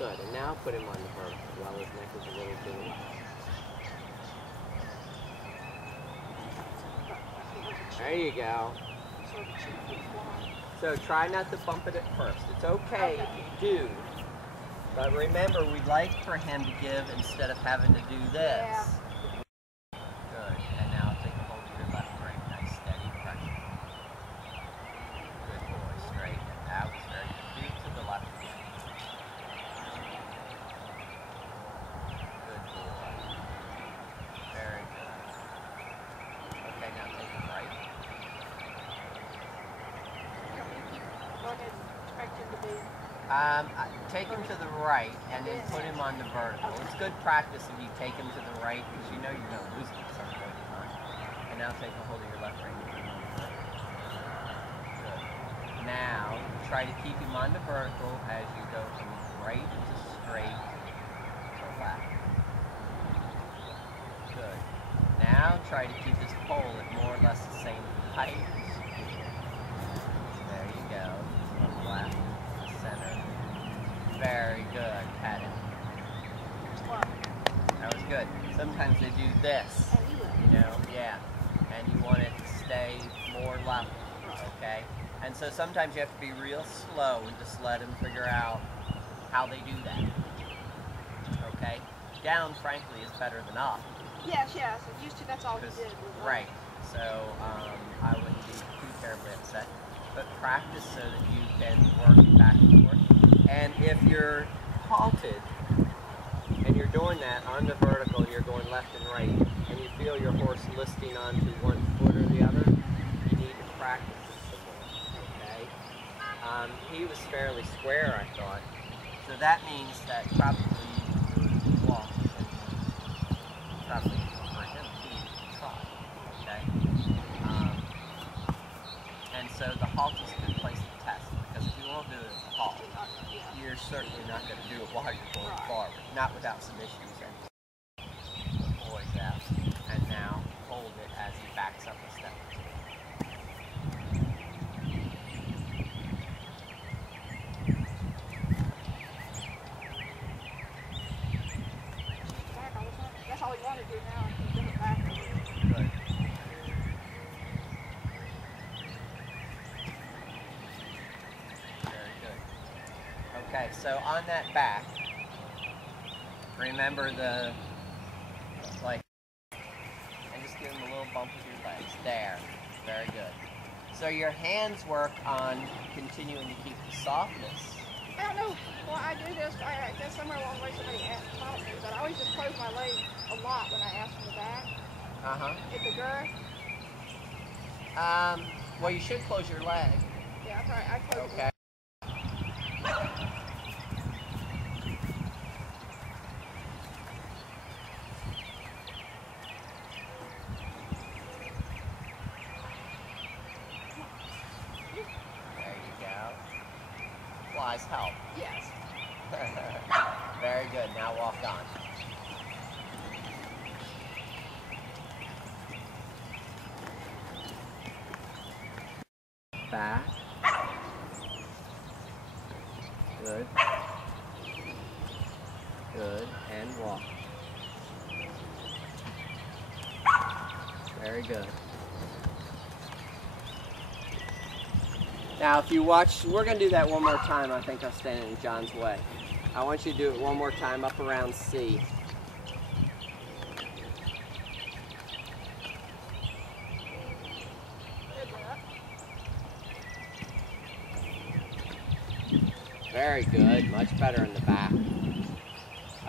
Good, and now put him on the vertical while his neck is a little to the left. There you go. So try not to bump it at first. It's okay if you do, but remember we'd like for him to give instead of having to do this. Yeah. Good, and now take a hold of your left rein. Nice steady pressure. Good boy, straight. And that was very good. Do to the left again. Good boy. Very good. Okay, now take the right. Go ahead and expect him to be. Take him to the right and then put him on the vertical. It's good practice if you take him to the right because you know you're going to lose him at some point in time. And now take a hold of your left rein. Good. Now try to keep him on the vertical as you go from right to straight to left. Good. Now try to keep his pole at more or less the same height. There you go. From left to center. Very good. Pat it. That was good. Sometimes they do this. You know, yeah. And you want it to stay more level. Okay? And so sometimes you have to be real slow and just let them figure out how they do that. Okay? Down, frankly, is better than up. Yes, yes. Used to, that's all we did. Right. So I wouldn't be too terribly upset. But practice so that you can work back and forth. And if you're halted and you're doing that on the vertical, you're going left and right, and you feel your horse listing onto one foot or the other, you need to practice it some more. Okay? He was fairly square, I thought. So that means that probably you would walk and probably for him to trot. Okay? And so the halt is a good place to test because if you won't do it at the halt, you're certainly not going to do it while you're going forward, not without some issues. And the boy's out, and now hold it as he backs up a step or two. That's all we want to do now. Give it back. Good. Okay, so on that back, remember the, like, and just give him a little bump with your legs. There. Very good. So your hands work on continuing to keep the softness. I don't know why I do this. I guess somewhere along the way somebody taught me, but I always just close my leg a lot when I ask from the back. Uh-huh. Hit the girth. Well, you should close your leg. Yeah, that's right. I close it. Okay. Flies help. Yes. Very good. Now walk on. Back. Good. Good. And walk. Very good. Now, if you watch, we're going to do that one more time. I think I'm standing in John's way. I want you to do it one more time up around C. Very good. Much better in the back.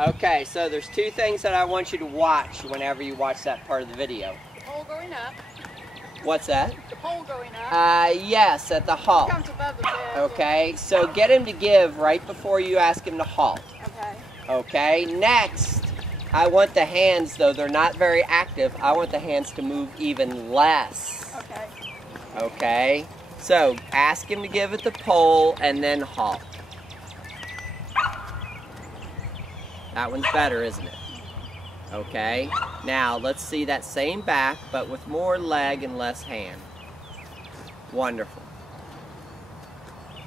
Okay, so there's two things that I want you to watch whenever you watch that part of the video. The pole going up. What's that? The pole going up. Yes, at the halt. It comes above the bed. Okay, so get him to give right before you ask him to halt. Okay. Okay, next, I want the hands, though they're not very active, I want the hands to move even less. Okay. Okay, so ask him to give it the pole and then halt. That one's better, isn't it? Okay, now let's see that same back, but with more leg and less hand. Wonderful.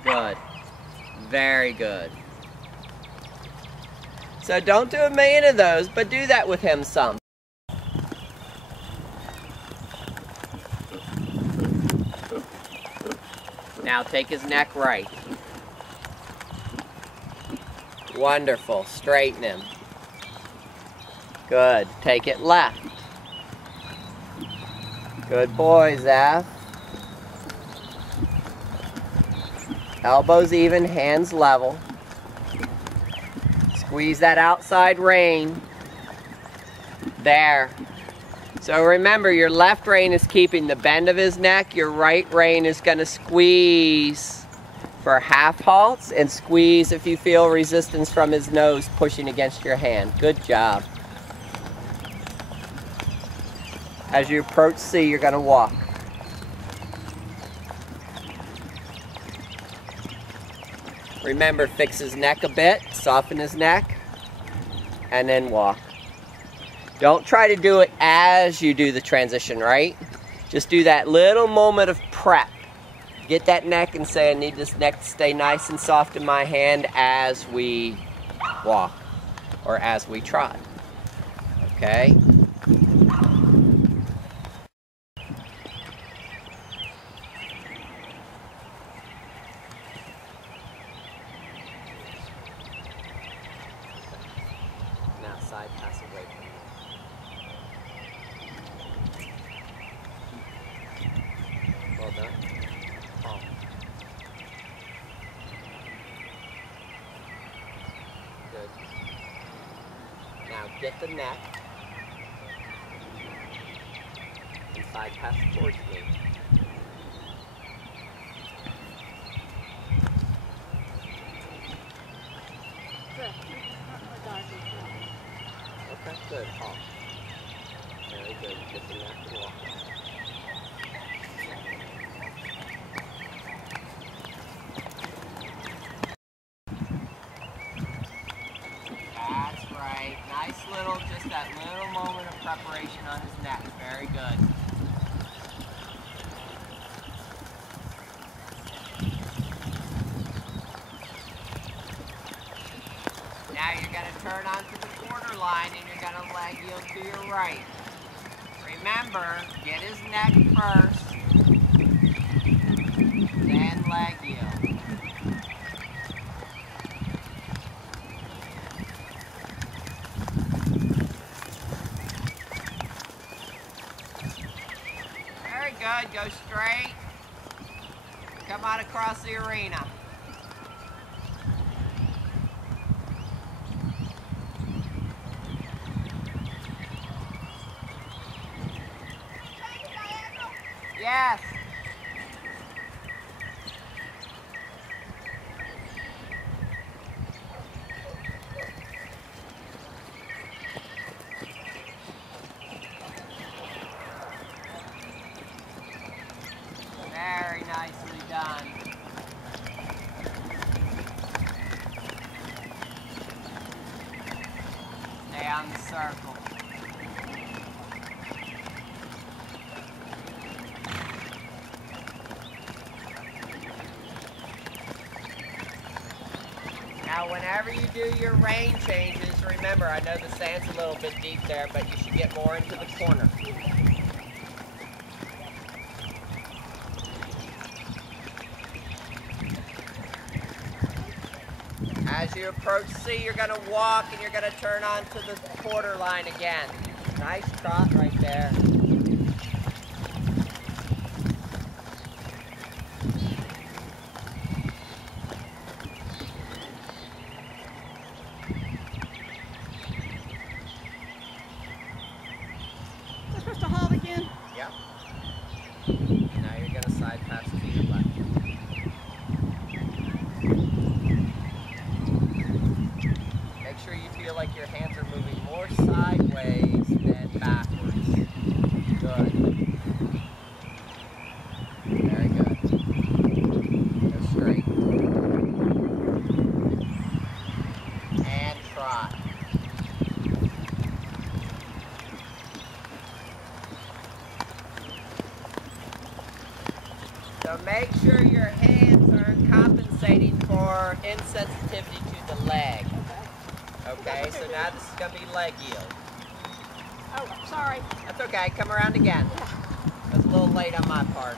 Good. Very good. So don't do a million of those, but do that with him some. Now take his neck right. Wonderful. Straighten him. Good. Take it left. Good boy, Zeph. Elbows even, hands level. Squeeze that outside rein. There. So remember, your left rein is keeping the bend of his neck. Your right rein is going to squeeze for half halts and squeeze if you feel resistance from his nose pushing against your hand. Good job. As you approach C, you're going to walk. Remember, fix his neck a bit, soften his neck, and then walk. Don't try to do it as you do the transition, right? Just do that little moment of prep. Get that neck and say, I need this neck to stay nice and soft in my hand as we walk or as we trot. Okay? Now side pass away from you. Well done. Oh. Good. Now get the neck and side pass towards me. Okay, good. Hop. Very good. Get the neck and walk. That's right. Nice little, just that little moment of preparation on his neck. Very good. Now you're going to turn onto the quarter line and you're going to leg yield to your right. Remember, get his neck first, then leg yield. Very good. Go straight. Come on across the arena. Yes. Very nicely done. Stay on the circle. Now, whenever you do your rein changes, remember, I know the sand's a little bit deep there, but you should get more into the corner. As you approach C, you're going to walk and you're going to turn onto the quarter line again. Nice trot right there. Yep. Now you're going to side pass to your left. Make sure you feel like your hands are moving more sideways than backwards. Good. Very good. Go straight. And trot. So make sure your hands are compensating for insensitivity to the leg. Okay, so now this is going to be leg yield. Oh, sorry. That's okay, come around again. Yeah. That's a little late on my part.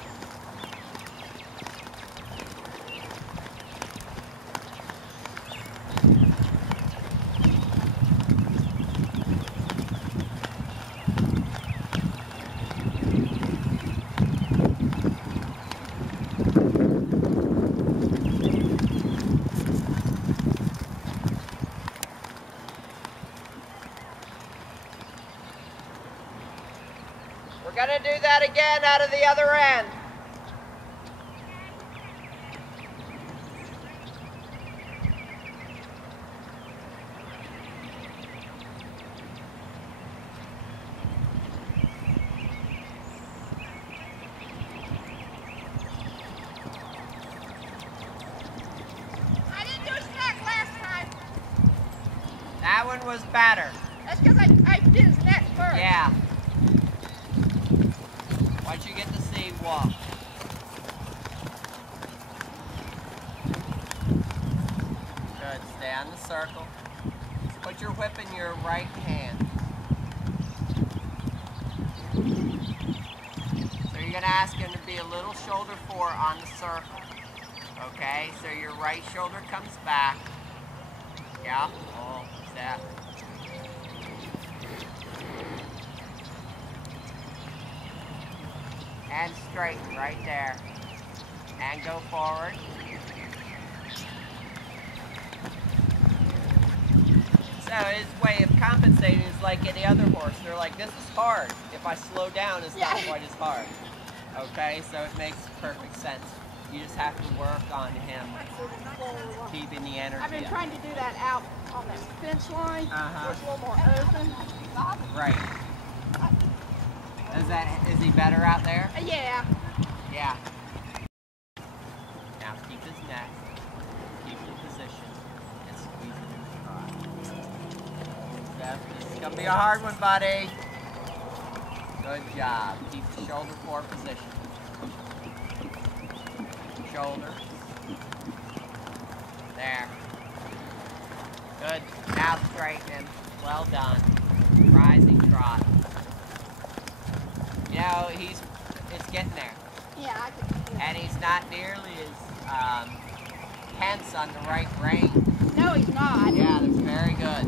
We're going to do that again out of the other end. I didn't do a snack last time. That one was better. That's because I did his neck first. Yeah. Once you get to see, walk. Good. Stay on the circle. Put your whip in your right hand. So you're going to ask him to be a little shoulder fore on the circle. Okay? So your right shoulder comes back. Yeah. Oh, Zeph. And straighten right there. And go forward. So his way of compensating is like any other horse. They're like, this is hard. If I slow down, it's not quite as hard. Okay, so it makes perfect sense. You just have to work on him keeping the energy I've been up. trying to do that out on that fence line. So it's a little more open. Right. Is he better out there? Yeah. Yeah. Now keep his neck, keep the position, and squeeze it in the trot. Zeph, this is going to be a hard one, buddy. Good job. Keep the shoulder fore position. Shoulder. There. Good. Now straighten him. Well done. Rising trot. You know, it's getting there. Yeah, I can. And he's not nearly as tense on the right rein. No, he's not. Yeah, that's very good.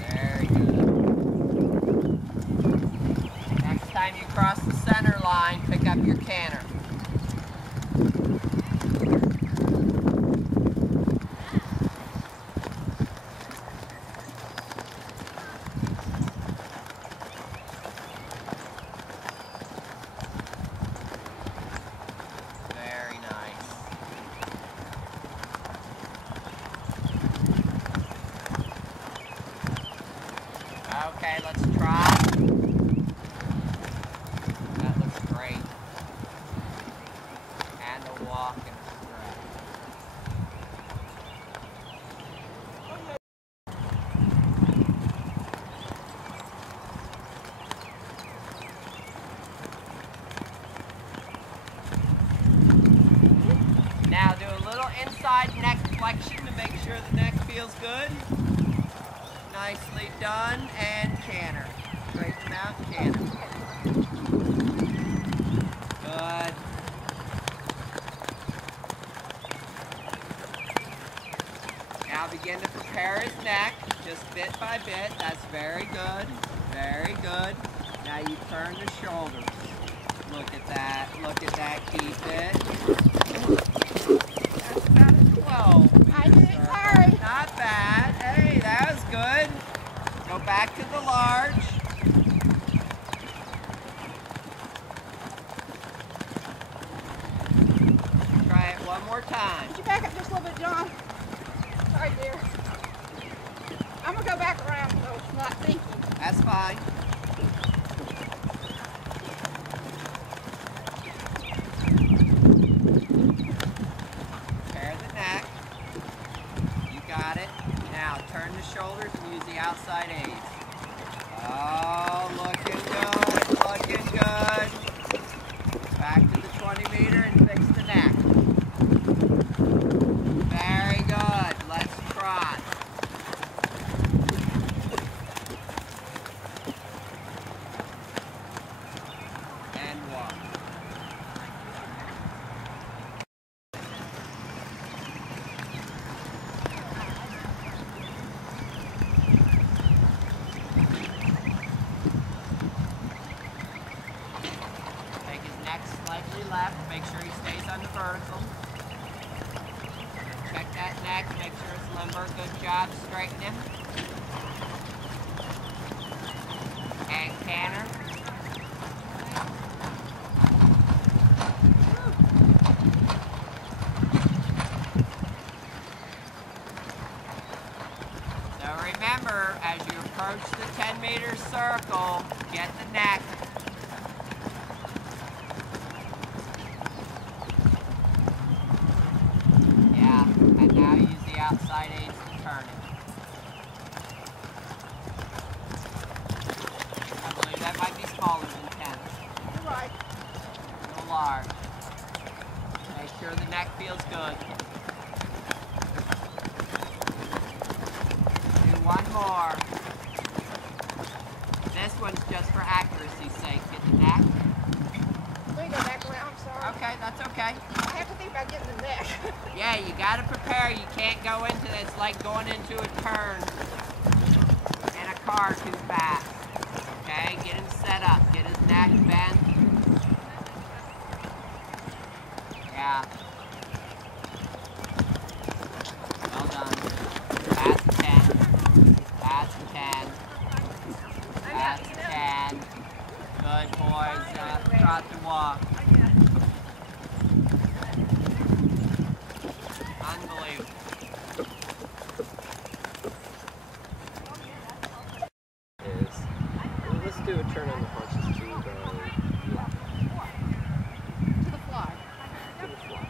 Very good. Next time you cross the center line, pick up your canter. Very nice. Okay, let's try. That looks great. And the walk and the strut. Now do a little inside neck flexion to make sure the neck feels good. Nicely done, and canter. Straighten out, canter. Good. Now begin to prepare his neck, just bit by bit. That's very good, very good. Now you turn the shoulders. Look at that, keep it. That's about a 12. I did it, sorry. Not bad. Hey, that was good. Go back to the large. Try it one more time. Could you back up just a little bit, John? Sorry, dear. I'm going to go back around so it's not thinking. That's fine. Prepare the neck. You got it. Now turn the shoulders and use the outside aids. Oh, looking good, looking good. Back to the 20 meter and fix the neck. Very good. Let's trot. And walk. Take his neck slightly left. Make sure he stays on the vertical. Check that neck. Make sure it's limber. Good job. Straighten him. And canter. So remember, as you approach the 10-meter circle, get the neck. Yeah, and now use the outside aids to turn it. I believe that might be smaller than 10. You're right. A little large. Make sure the neck feels good. Do one more. This one's just for accuracy's sake. Get the neck. Let me go back around, I'm sorry. Okay, that's okay. I have to think about getting the neck. Yeah, you gotta prepare. You can't go into this like going into a turn in a car too fast. Okay, get him set up. Get his neck bent. Yeah. Well done. That's 10. That's 10. That's 10. Good boys. Trot to walk. Unbelievable. Let's do a turn on the punches to the left. To the fly. To the fly.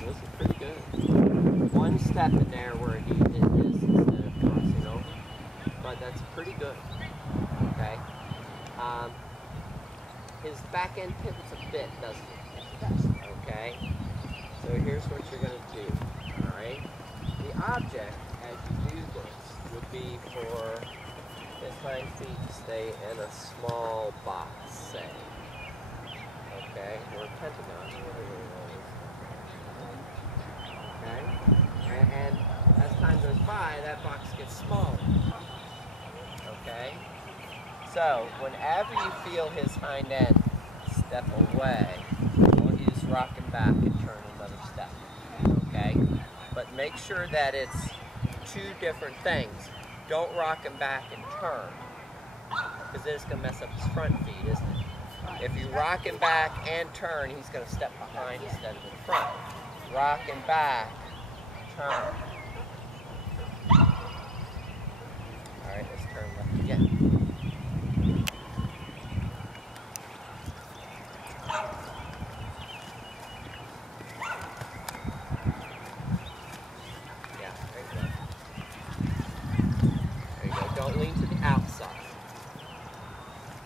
Those are pretty good. One step in there where he is instead of crossing over, but that's pretty good. Okay. His back end pivots a bit, doesn't it? Okay. So here's what you're going to do. All right. The object as you do this would be for his hind feet to stay in a small box, say. Okay, or a pentagon, whatever it is. Okay. And as time goes by, that box gets smaller. Okay. So, whenever you feel his hind end step away, I want you to just rock him back and turn another step. Okay? But make sure that it's two different things. Don't rock him back and turn, because then it's going to mess up his front feet, isn't it? If you rock him back and turn, he's going to step behind instead of in front. Rock him back, turn. Alright, let's turn left again. Don't lean to the outside.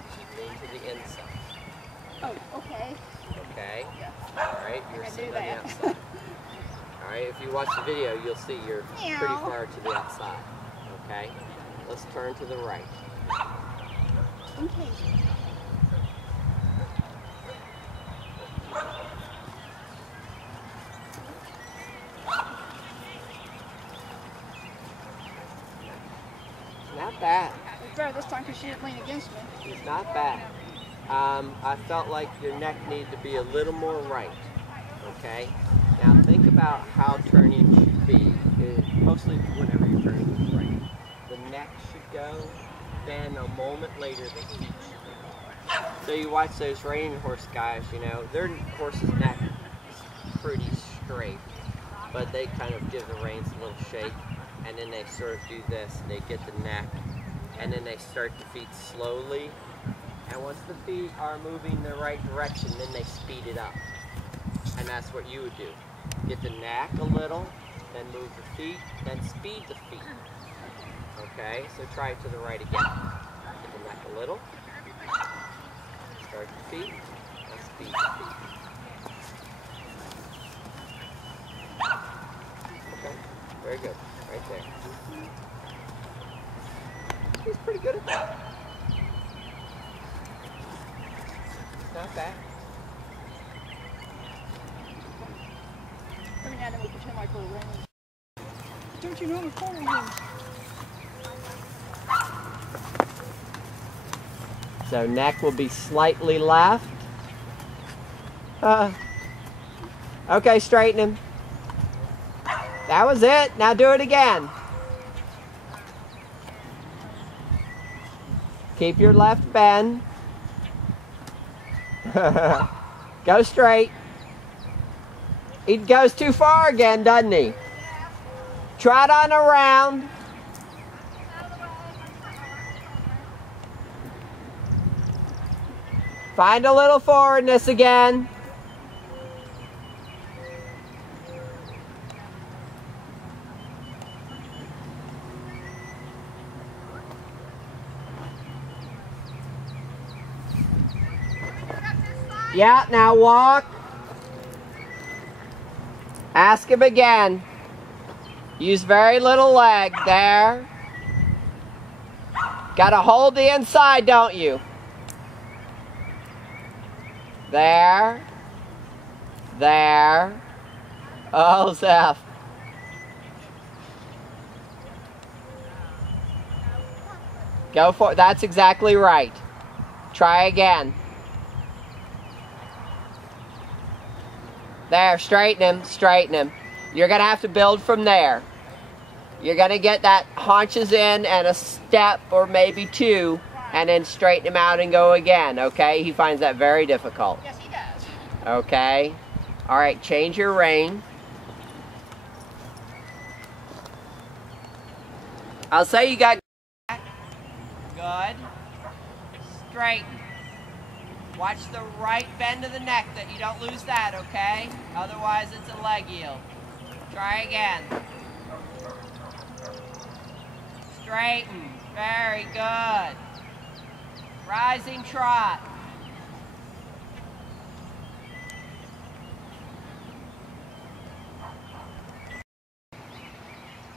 You should lean to the inside. Oh, okay. Okay? Yeah. Alright, you're sitting on the that. outside. Alright, if you watch the video, you'll see you're pretty far to the outside. Okay? Let's turn to the right. In case. Not bad. It's better this time because she didn't lean against me. It's not bad. I felt like your neck needed to be a little more right. Okay? Now think about how turning should be. Mostly whenever you're turning right. The neck should go, then a moment later the feet should go. So you watch those reining horse guys, you know, their horse's neck is pretty straight, but they kind of give the reins a little shake, and then they sort of do this, they get the neck, and then they start the feet slowly, And once the feet are moving the right direction, then they speed it up. And that's what you would do. Get the neck a little, then move the feet, then speed the feet. Okay, so try it to the right again. Get the neck a little. Start the feet, and speed the feet. Okay, very good. Right there. He's pretty good at that. Not bad. Coming at him with pretend like we're running. Don't you know I'm recording him? So neck will be slightly left. Okay, straighten him. That was it. Now do it again. Keep your left bend. Go straight. He goes too far again, doesn't he? Trot on around. Find a little forwardness again. Yeah, now walk. Ask him again. Use very little leg there. Gotta hold the inside, don't you? There. There. Oh, Zeph. Go for it. That's exactly right. Try again. There, straighten him, straighten him. You're going to have to build from there. You're going to get that haunches in and a step or maybe two, and then straighten him out and go again, okay? He finds that very difficult. Yes, he does. Okay. All right, change your rein. I'll say you got good. Straighten. Watch the right bend of the neck that you don't lose that, okay? Otherwise it's a leg yield. Try again. Straighten. Very good. Rising trot.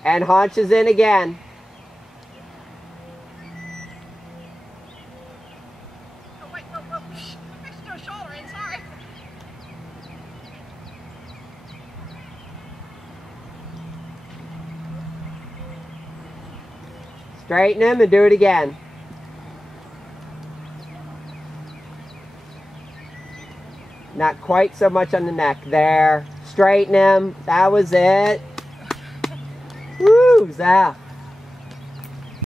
And haunches in again. Oh, wait, whoa, whoa. Fix your shoulder in, sorry. Straighten him and do it again. Not quite so much on the neck. There. Straighten him. That was it. Woo, Zeph.